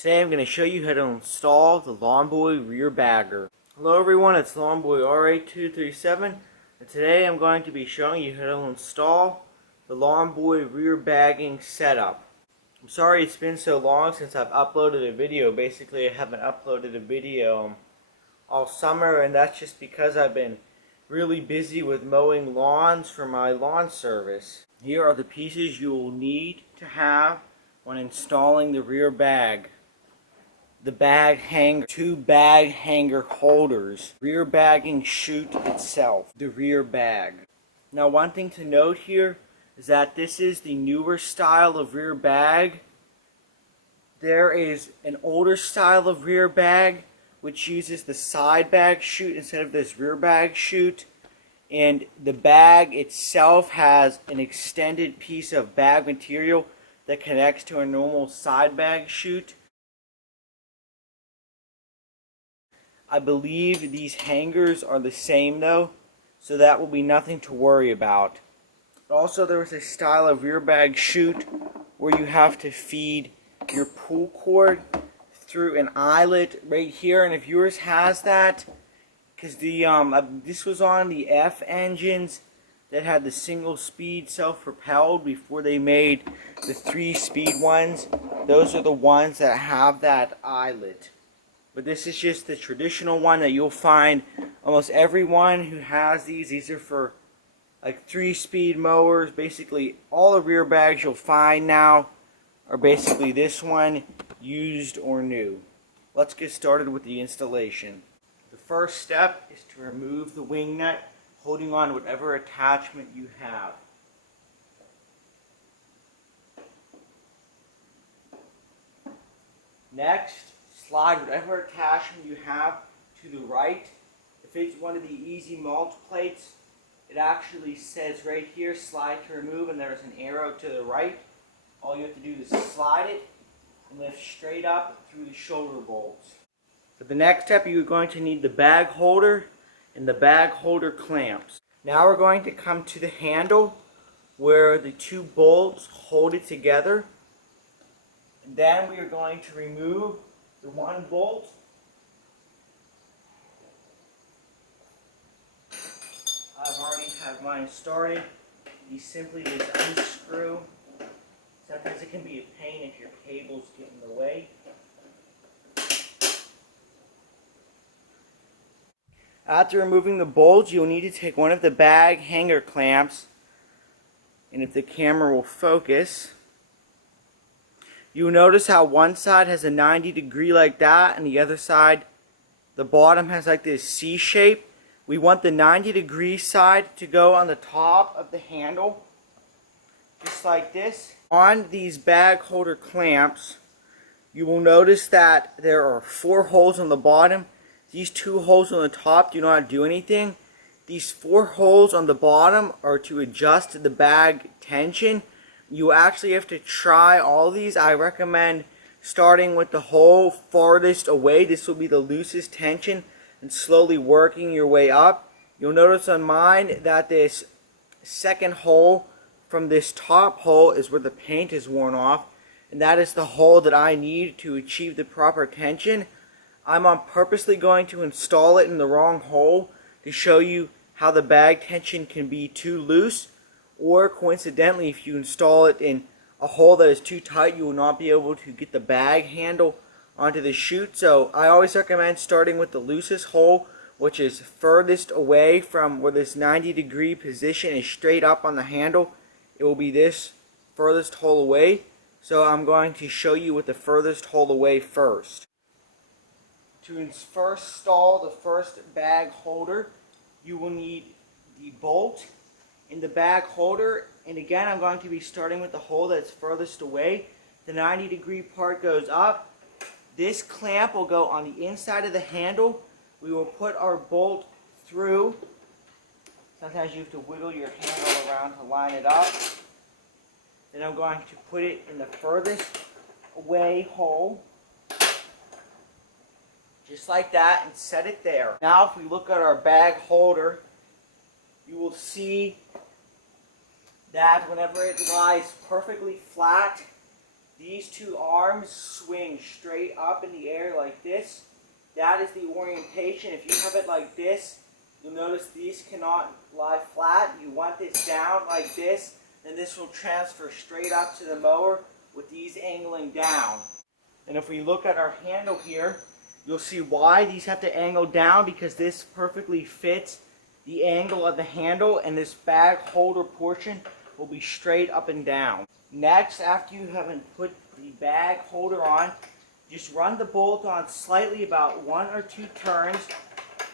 Today I'm going to show you how to install the Lawnboy rear bagger. Hello everyone, it's Lawnboy R8237, and today I'm going to be showing you how to install the Lawnboy rear bagging setup. I'm sorry it's been so long since I've uploaded a video. Basically I haven't uploaded a video all summer, and that's just because I've been really busy with mowing lawns for my lawn service. Here are the pieces you will need to have when installing the rear bag. The bag hanger, 2 bag hanger holders, rear bagging chute itself, the rear bag. Now one thing to note here is that this is the newer style of rear bag. There is an older style of rear bag which uses the side bag chute instead of this rear bag chute, and the bag itself has an extended piece of bag material that connects to a normal side bag chute. I believe these hangers are the same though, so that will be nothing to worry about. Also, there is a style of rear bag chute where you have to feed your pull cord through an eyelet right here, and if yours has that, because this was on the F engines that had the single speed self-propelled before they made the 3-speed ones. Those are the ones that have that eyelet. But this is just the traditional one that you'll find almost everyone who has these. These are for like 3-speed mowers. Basically all the rear bags you'll find now are basically this one, used or new. Let's get started with the installation. The first step is to remove the wing nut, holding on to whatever attachment you have. Next, slide whatever attachment you have to the right. If it's one of the easy mulch plates, it actually says right here, slide to remove, and there's an arrow to the right. All you have to do is slide it and lift straight up through the shoulder bolts. For the next step, you're going to need the bag holder and the bag holder clamps. Now we're going to come to the handle where the 2 bolts hold it together. And then we are going to remove the 1 bolt. I've already have mine started. You simply just unscrew. Sometimes it can be a pain if your cables get in the way. After removing the bolts, you'll need to take one of the bag hanger clamps, and if the camera will focus, you'll notice how one side has a 90-degree like that, and the other side, the bottom has like this C shape. We want the 90-degree side to go on the top of the handle, just like this. On these bag holder clamps, you will notice that there are 4 holes on the bottom. These 2 holes on the top do not do anything. These 4 holes on the bottom are to adjust the bag tension. You actually have to try all these. I recommend starting with the hole farthest away. This will be the loosest tension, and slowly working your way up. You'll notice on mine that this second hole from this top hole is where the paint is worn off, and that is the hole that I need to achieve the proper tension. I'm purposely going to install it in the wrong hole to show you how the bag tension can be too loose, or coincidentally, if you install it in a hole that is too tight, you will not be able to get the bag handle onto the chute. So I always recommend starting with the loosest hole, which is furthest away from where this 90-degree position is straight up on the handle. It will be this furthest hole away. So I'm going to show you with the furthest hole away first. To first install the first bag holder, you will need the bolt in the bag holder, and again I'm going to be starting with the hole that's furthest away. The 90-degree part goes up. This clamp will go on the inside of the handle. We will put our bolt through. Sometimes you have to wiggle your handle around to line it up. Then I'm going to put it in the furthest away hole, just like that, and set it there. Now if we look at our bag holder, you will see that whenever it lies perfectly flat, these two arms swing straight up in the air like this. That is the orientation. If you have it like this, you'll notice these cannot lie flat. You want this down like this, and this will transfer straight up to the mower with these angling down. And if we look at our handle here, you'll see why these have to angle down, because this perfectly fits the angle of the handle, and this bag holder portion will be straight up and down. Next, after you haven't put the bag holder on, just run the bolt on slightly, about 1 or 2 turns,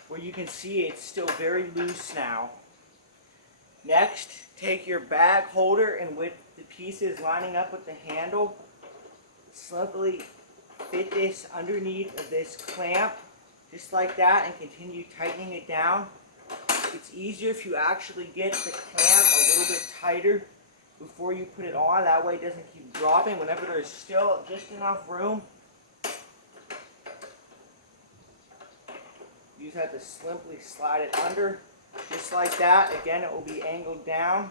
where you can see it's still very loose now. Next, take your bag holder, and with the pieces lining up with the handle, simply fit this underneath of this clamp, just like that, and continue tightening it down. It's easier if you actually get the clamp a little bit tighter before you put it on. That way it doesn't keep dropping. Whenever there's still just enough room, you just have to simply slide it under, just like that. Again, it will be angled down.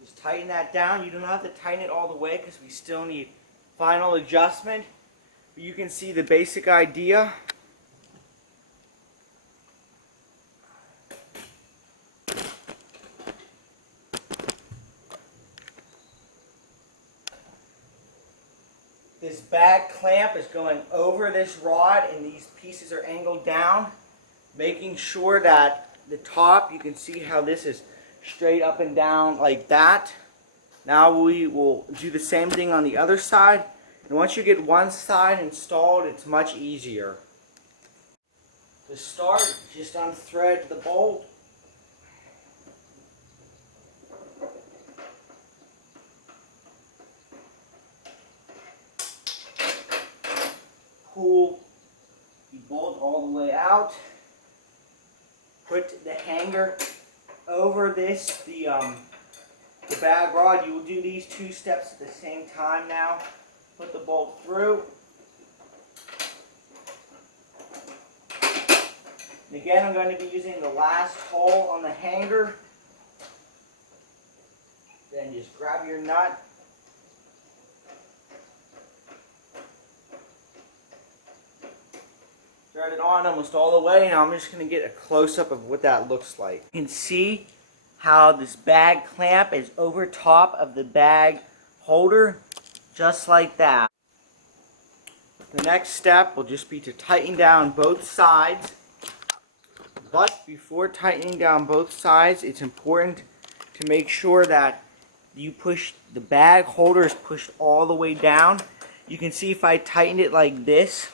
Just tighten that down. You don't have to tighten it all the way because we still need final adjustment. But you can see the basic idea. This bag clamp is going over this rod, and these pieces are angled down, making sure that the top, you can see how this is straight up and down like that. Now we will do the same thing on the other side, and once you get one side installed, it's much easier. To start, just unthread the bolt. Pull the bolt all the way out. Put the hanger over this, the bag rod. You will do these 2 steps at the same time now. Put the bolt through. And again, I'm going to be using the last hole on the hanger. Then just grab your nut. Thread it on almost all the way. Now I'm just going to get a close-up of what that looks like. You can see how this bag clamp is over top of the bag holder, just like that. The next step will just be to tighten down both sides. But before tightening down both sides, it's important to make sure that you push the bag holder is pushed all the way down. You can see if I tightened it like this,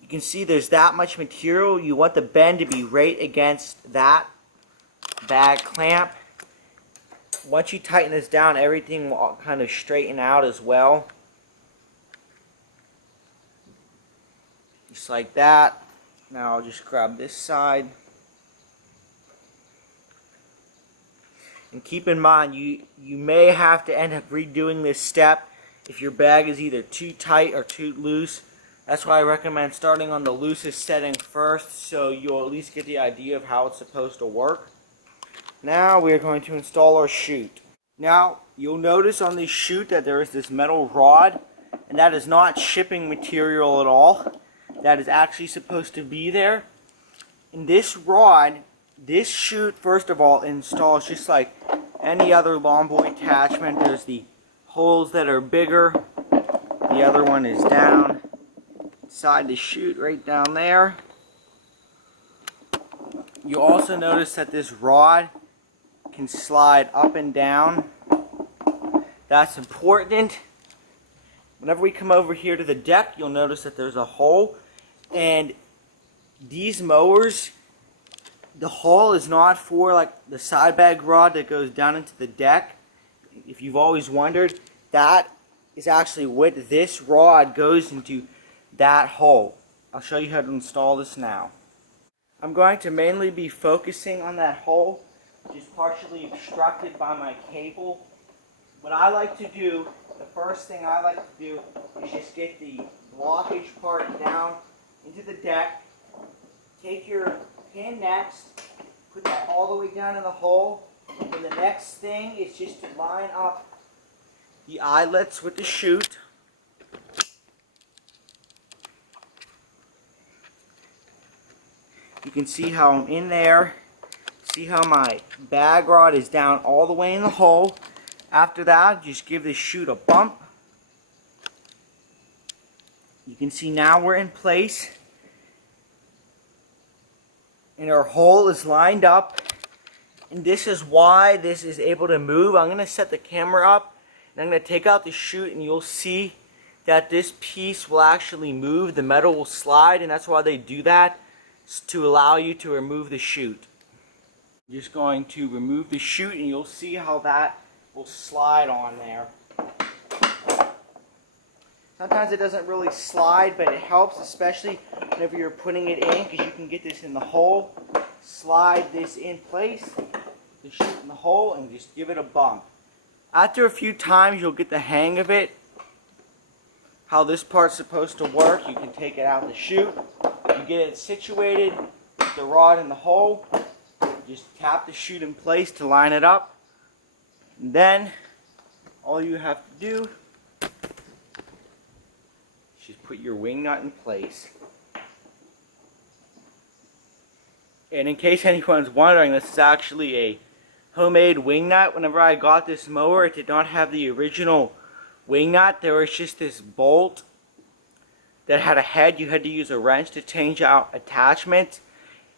you can see there's that much material. You want the bend to be right against that bag clamp. Once you tighten this down, everything will kind of straighten out as well. Just like that. Now I'll just grab this side. And keep in mind, you may have to end up redoing this step if your bag is either too tight or too loose. That's why I recommend starting on the loosest setting first, so you'll at least get the idea of how it's supposed to work. Now we are going to install our chute. Now you'll notice on this chute that there is this metal rod, and that is not shipping material at all. That is actually supposed to be there. And this rod, this chute, first of all, installs just like any other lawn boy attachment. There's the holes that are bigger. The other one is down inside the chute right down there. You also notice that this rod can slide up and down. That's important. Whenever we come over here to the deck, you'll notice that there's a hole. And these mowers, the hole is not for like the side bag rod that goes down into the deck. If you've always wondered, that is actually what this rod goes into that hole. I'll show you how to install this now. I'm going to mainly be focusing on that hole, which is partially obstructed by my cable. What I like to do, the first thing I like to do is just get the blockage part down into the deck. Take your pin next, Put that all the way down in the hole. And the next thing is just to line up the eyelets with the chute. You can see how I'm in there. See how my bag rod is down all the way in the hole. After that, just give the chute a bump. You can see now we're in place. And our hole is lined up. And this is why this is able to move. I'm going to set the camera up. And I'm going to take out the chute, and you'll see that this piece will actually move. The metal will slide, and that's why they do that. It's to allow you to remove the chute. I'm just going to remove the chute, and you'll see how that will slide on there. Sometimes it doesn't really slide, but it helps, especially whenever you're putting it in, because you can get this in the hole. Slide this in place, the chute in the hole, and just give it a bump. After a few times, you'll get the hang of it, how this part's supposed to work. You can take it out the chute. You get it situated with the rod in the hole. Just tap the chute in place to line it up. And then all you have to do is just put your wing nut in place. And in case anyone's wondering, this is actually a homemade wing nut. Whenever I got this mower, it did not have the original wing nut. There was just this bolt that had a head. You had to use a wrench to change out attachments.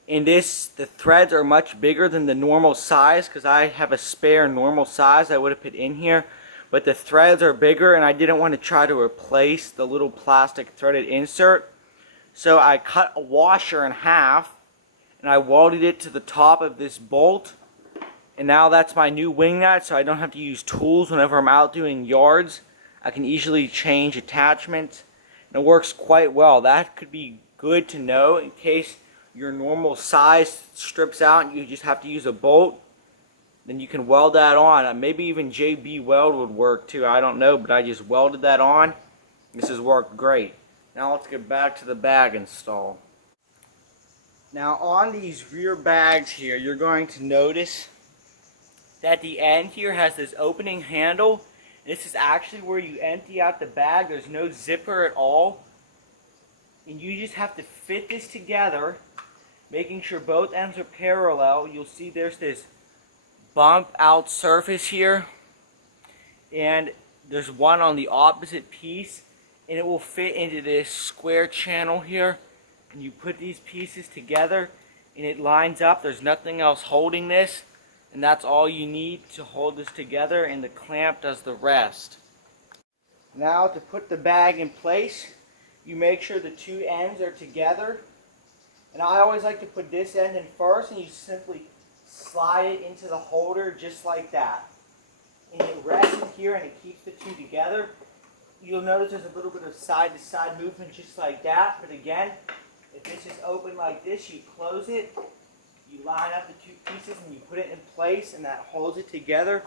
In this, the threads are much bigger than the normal size, because I have a spare normal size I would have put in here. But the threads are bigger, and I didn't want to try to replace the little plastic threaded insert. So I cut a washer in half, and I welded it to the top of this bolt. And now that's my new wing nut, so I don't have to use tools whenever I'm out doing yards. I can easily change attachments, and it works quite well. That could be good to know in case your normal size strips out and you just have to use a bolt. Then you can weld that on. Maybe even JB Weld would work too, I don't know, but I just welded that on. This has worked great. Now let's get back to the bag install. Now on these rear bags here, you're going to notice that the end here has this opening handle. This is actually where you empty out the bag. There's no zipper at all. And you just have to fit this together, making sure both ends are parallel. You'll see there's this bump out surface here, and there's one on the opposite piece, and it will fit into this square channel here. And you put these pieces together and it lines up. There's nothing else holding this, and that's all you need to hold this together, and the clamp does the rest. Now to put the bag in place, you make sure the two ends are together. And I always like to put this end in first, and you simply slide it into the holder just like that. And it rests in here and it keeps the two together. You'll notice there's a little bit of side-to-side movement just like that. But again, if this is open like this, you close it, you line up the two pieces, and you put it in place, and that holds it together.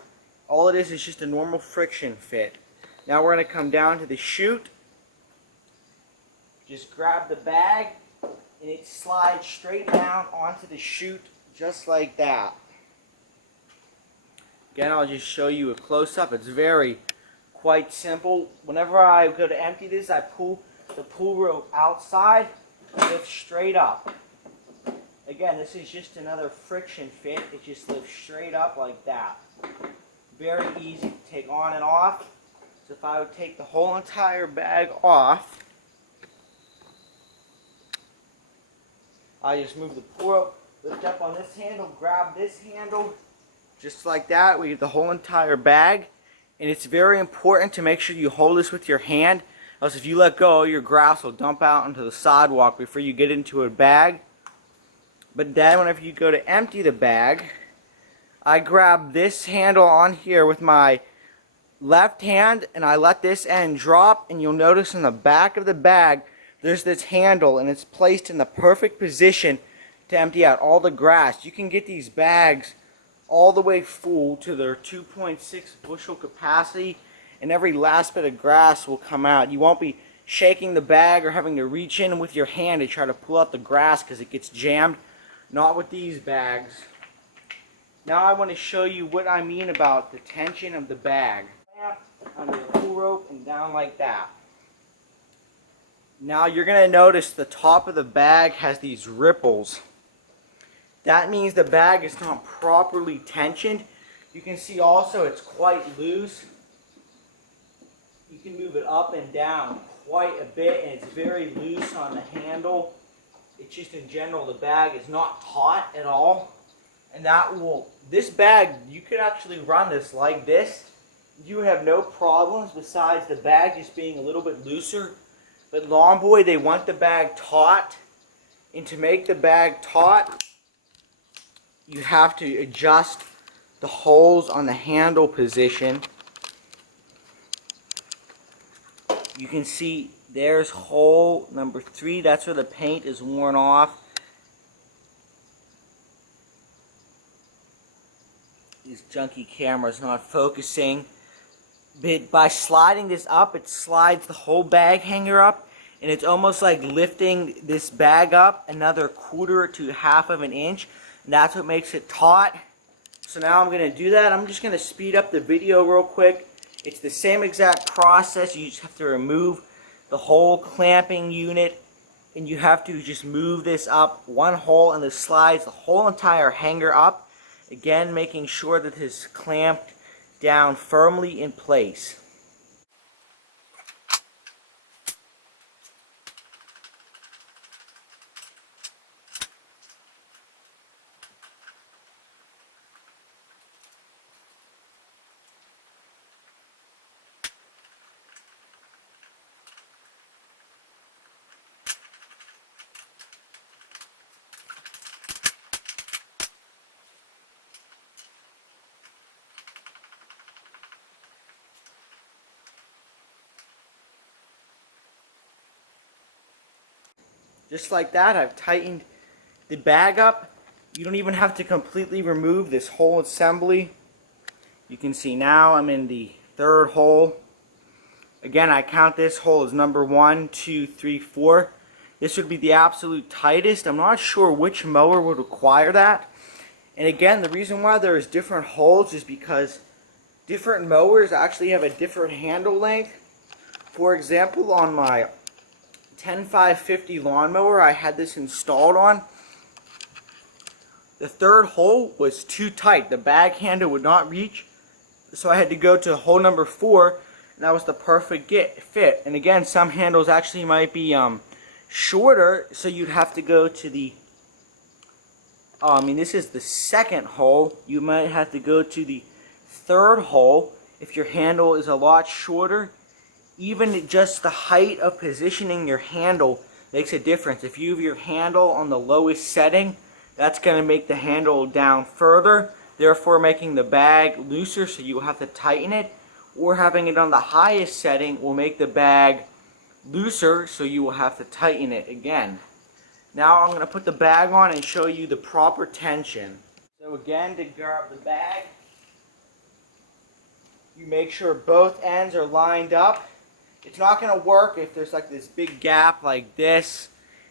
All it is just a normal friction fit. Now we're going to come down to the chute. Just grab the bag, and it slides straight down onto the chute just like that. Again, I'll just show you a close-up. It's quite simple. Whenever I go to empty this, I pull the pull rope outside, lift straight up. Again, this is just another friction fit. It just lifts straight up like that. Very easy to take on and off. So if I would take the whole entire bag off, I just move the pull rope, lift up on this handle, grab this handle, just like that. We get the whole entire bag. And it's very important to make sure you hold this with your hand, else if you let go, your grass will dump out into the sidewalk before you get into a bag. But then whenever you go to empty the bag, I grab this handle on here with my left hand, and I let this end drop, and you'll notice in the back of the bag there's this handle, and it's placed in the perfect position to empty out all the grass. You can get these bags all the way full to their 2.6 bushel capacity, and every last bit of grass will come out. You won't be shaking the bag or having to reach in with your hand to try to pull out the grass because it gets jammed. Not with these bags. Now I want to show you what I mean about the tension of the bag. Under the pull rope and down like that. Now you're going to notice the top of the bag has these ripples. That means the bag is not properly tensioned. You can see also it's quite loose. You can move it up and down quite a bit, and it's very loose on the handle. It's just in general the bag is not taut at all. And this bag, you could actually run this like this. You have no problems besides the bag just being a little bit looser. But Longboy, they want the bag taut. And to make the bag taut, you have to adjust the holes on the handle position. You can see there's hole number 3. That's where the paint is worn off. This junky camera is not focusing. But by sliding this up, it slides the whole bag hanger up. And it's almost like lifting this bag up another 1/4 to 1/2 of an inch. And that's what makes it taut. So now I'm going to do that. I'm just going to speed up the video real quick. It's the same exact process. You just have to remove the whole clamping unit. And you have to just move this up one hole, and this slides the whole entire hanger up. Again, making sure that it's clamped down firmly in place. Just like that, I've tightened the bag up. You don't even have to completely remove this whole assembly. You can see now I'm in the 3rd hole. Again, I count this hole as number 1, 2, 3, 4. This would be the absolute tightest. I'm not sure which mower would require that. And again, the reason why there's different holes is because different mowers actually have a different handle length. For example, on my 10550 lawnmower I had this installed on, the 3rd hole was too tight. The bag handle would not reach, so I had to go to hole number 4, and that was the perfect fit. And again, some handles actually might be shorter, so you'd have to go to the this is the 2nd hole. You might have to go to the 3rd hole if your handle is a lot shorter. Even just the height of positioning your handle makes a difference. If you have your handle on the lowest setting, that's going to make the handle down further, therefore making the bag looser, so you will have to tighten it. Or having it on the highest setting will make the bag looser, so you will have to tighten it again. Now I'm going to put the bag on and show you the proper tension. So again, to grab the bag, you make sure both ends are lined up. It's not going to work if there's like this big gap like this.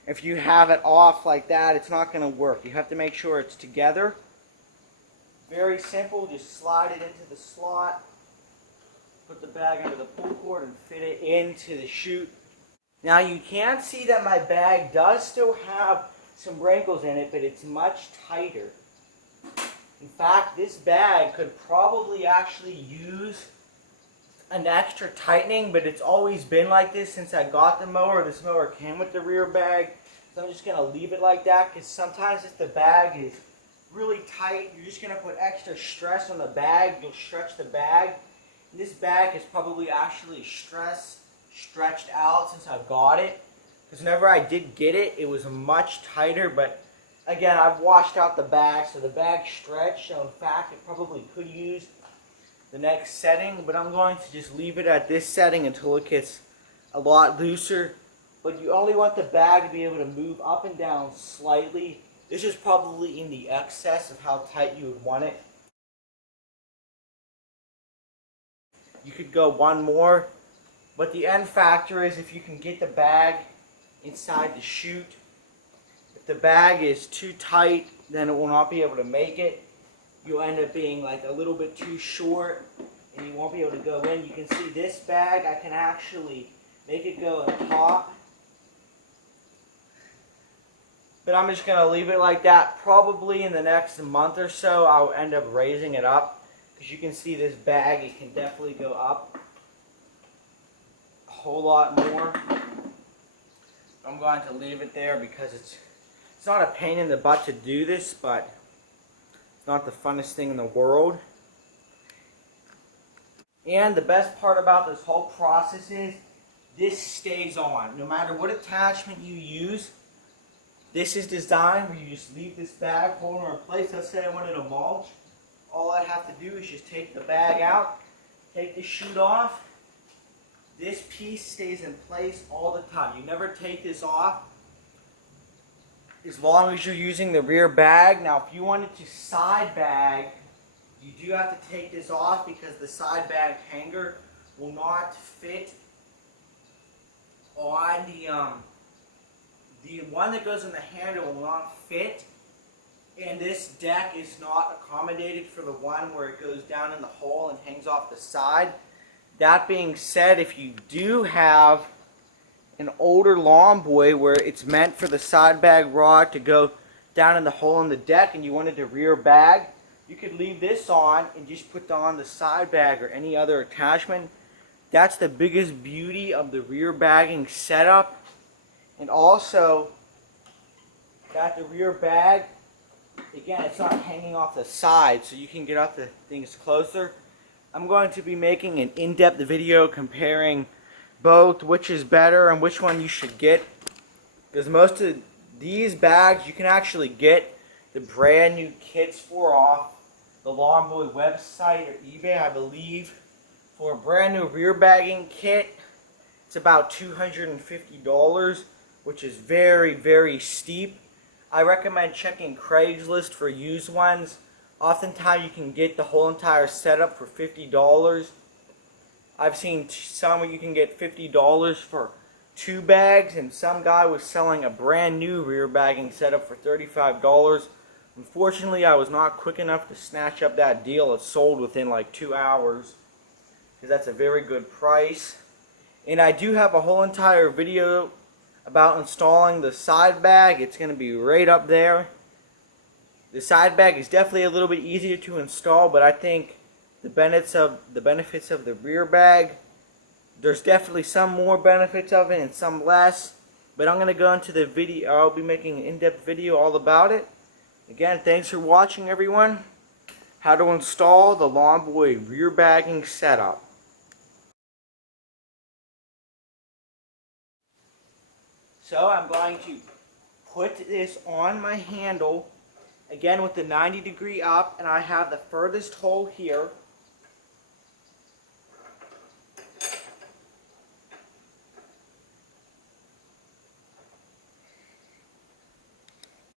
If you have it off like that, it's not going to work. You have to make sure it's together. Very simple. Just slide it into the slot. Put the bag under the pull cord and fit it into the chute. Now you can see that my bag does still have some wrinkles in it, but it's much tighter. In fact, this bag could probably actually use an extra tightening, but it's always been like this since I got the mower. This mower came with the rear bag, so I'm just going to leave it like that, because sometimes if the bag is really tight, you're just going to put extra stress on the bag. You'll stretch the bag. And this bag is probably actually stretched out since I got it, because whenever I did get it, it was much tighter. But again, I've washed out the bag, so the bag stretched, so in fact it probably could use the next setting, but I'm going to just leave it at this setting until it gets a lot looser. But you only want the bag to be able to move up and down slightly. This is probably in the excess of how tight you would want it. You could go one more, but the end factor is if you can get the bag inside the chute. If the bag is too tight, then it will not be able to make it. you'll end up being like a little bit too short and you won't be able to go in. You can see this bag, I can actually make it go and pop. But I'm just going to leave it like that. Probably in the next month or so, I'll end up raising it up. Because you can see this bag, it can definitely go up a whole lot more. I'm going to leave it there because it's not a pain in the butt to do this, but it's not the funnest thing in the world. And the best part about this whole process is this stays on. No matter what attachment you use, this is designed where you just leave this bag holder in place. Let's say I wanted to mulch. All I have to do is just take the bag out, take the chute off. This piece stays in place all the time. You never take this off as long as you're using the rear bag. Now, if you wanted to side bag, you do have to take this off because the side bag hanger will not fit on the one that goes in the handle will not fit, and this deck is not accommodated for the one where it goes down in the hole and hangs off the side. That being said, if you do have an older lawn boy where it's meant for the side bag rod to go down in the hole in the deck and you wanted to rear bag, you could leave this on and just put on the side bag or any other attachment. That's the biggest beauty of the rear bagging setup. And also, got the rear bag, again, it's not hanging off the side, so you can get up the things closer. I'm going to be making an in-depth video comparing both, which is better and which one you should get. Because most of these bags, you can actually get the brand new kits for off the Lawn Boy website or eBay, I believe. For a brand new rear bagging kit, it's about $250. Which is very, very steep. I recommend checking Craigslist for used ones. Oftentimes you can get the whole entire setup for $50. I've seen some where you can get $50 for 2 bags, and some guy was selling a brand new rear bagging setup for $35. Unfortunately, I was not quick enough to snatch up that deal. It sold within like 2 hours, because that's a very good price. And I do have a whole entire video about installing the side bag. It's going to be right up there. The side bag is definitely a little bit easier to install, but I think the benefits of the rear bag, there's definitely some more benefits of it and some less. But I'm going to go into the video. I'll be making an in-depth video all about it. Again, thanks for watching, everyone. How to install the Lawn Boy rear bagging setup. So I'm going to put this on my handle, again with the 90 degree up, and I have the furthest hole here.